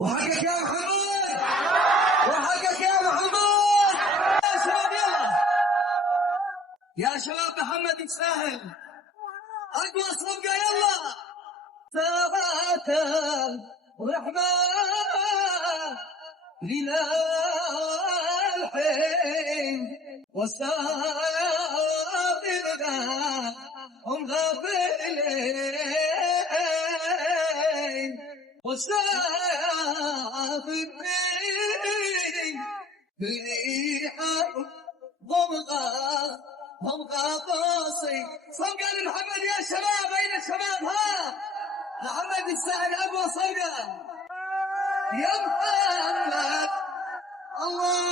وحقك يا محمود، وحقك يا محمود. يا شباب يلا يا شباب، محمد يستاهل اقوى صفقه. يلا ساعات ورحمه لنا الحين وسافرنا هم غافلين وسافرين بريحة ضمغة باصي. صفقة لمحمد يا شباب، أين الشباب؟ ها محمد يستاهل أقوى صفقة يا محمد. الله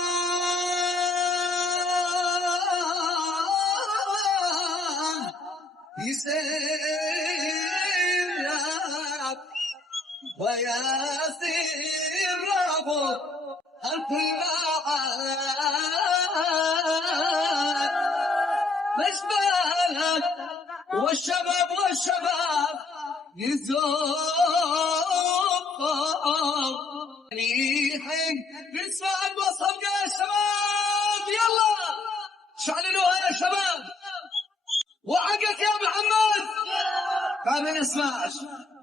يسيرك وياسير ربك الفلاحات مشبالك والشباب يزوق ريحك بسمع الوصف يا شباب. يلا شعللوها يا شباب. وحقك يا محمد ما بنسمعش.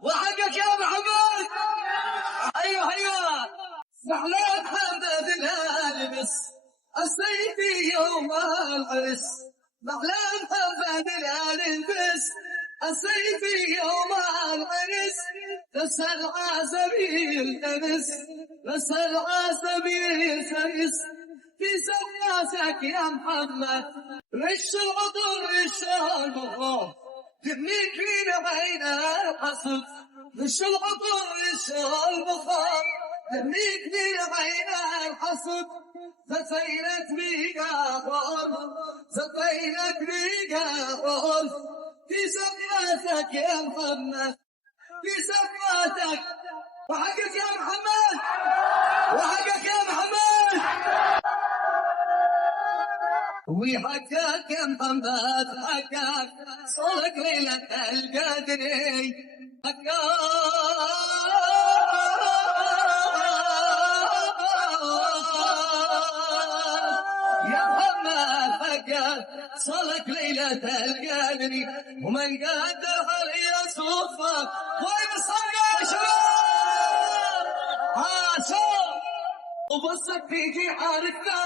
وحقك يا محمد. ايوه زعلان حمد الالبس السيدي يوم العرس. زعلان حمد الالبس السيدي يوم العرس. تسأل عسبيل تنس، تسأل عسبيل تنس في سناسك يا محمد. رش العطر رش المخاف تبنيك فينا عين الحسد. رش العطر رش المخاف تبنيك فينا عين الحسد. زفينك بيقا غرف، زفينك بيقا غرف في سناسك يا محمد، في سناسك. وحقك يا محمد، وحقك يا محمد، وحقك يا محمد. حقك صدق ليلة القدري. حقك يا محمد، حقك صدق ليلة القدري. ومن قدر علي صوفك وين الصدقة يا شباب؟ شوف وبصك فيكي حارتنا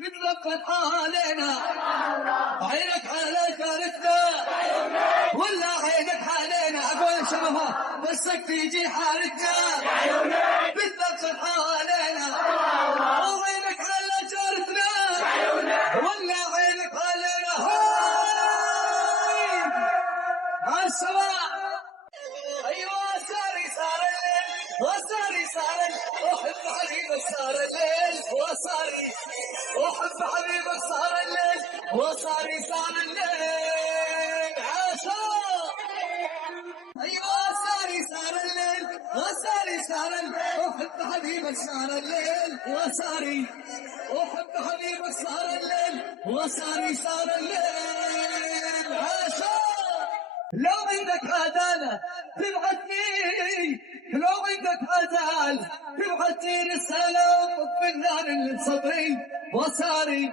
نتلقى حالنا. عينك على شارتنا ولا عينك علينا؟ اقول يا شباب بسك تيجي حالتنا نتلقى حالنا. وعينك على شارتنا ولا عينك علينا؟ هاي الشباب. ايوه ساري صار الليل وساري صار احب حبيبك صار الليل وساري احب حبيبك صار الليل وساري صار الليل. عاشق ايوه ساري صار الليل وساري صار الليل احب حبيبك صار الليل وساري احب حبيبك صار الليل وساري صار الليل. عاشق لو عندك عدالة تبعتني، لو عندك عدالة تبعتني رسالة وطف النار اللي بصدري وساري.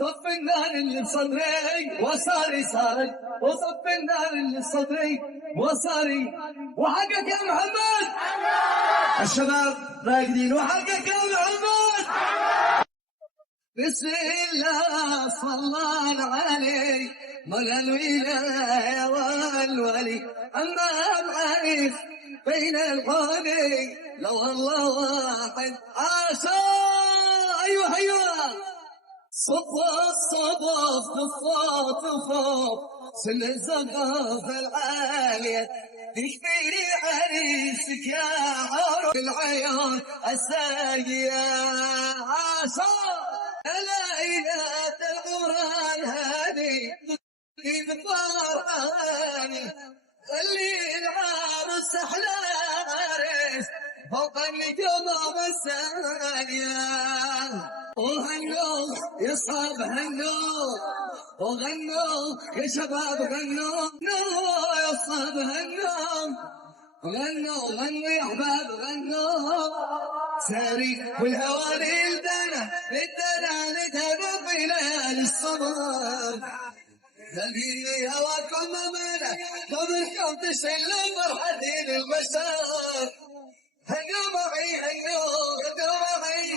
طف النار اللي بصدري وساري صارت وطف النار اللي بصدري وساري. وحقك يا محمد. الشباب راقدين. وحقك يا محمد. بسم الله صلى عليه مولى الولاية والولي. أما العريس بين القوني لو الله واحد. عاشا أيوه صفوف صفوف صفوف صفوف سن الزقاف العالية تشتري عريسك يا عروس العيون الساقية. عاشا ليلة القرآن هذه القرآن خلي العروس أحلى عريس فوق النجوم السامية. وهنوا يا صاب هنوا وغنوا يا شباب غنوا. يا صاب هنوا غنوا غنوا يا احباب غنوا ساري والهواني للدنا نتهب في ليالي الصبر خليني هواكم امانه قبلكم تشل فرحتي للبشر هنوا معي هنوا معي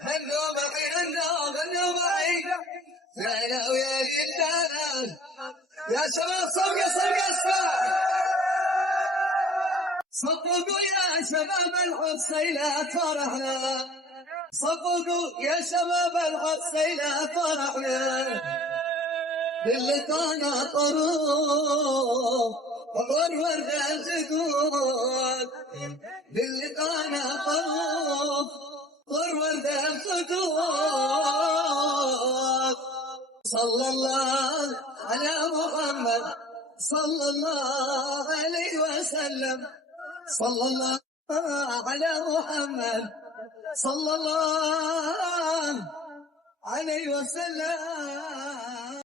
هنوا معي هنوا معي لا ويا للدنا يا شباب صفقه اسمع صفقوا يا شباب الحسينات فرحنا صفقوا يا شباب الحسينات فرحنا باللي كان طروق ورد الخدود باللي كان طروق ورد الخدود صلى الله على محمد صلى الله عليه وسلم صلى الله على محمد صلى الله عليه وسلم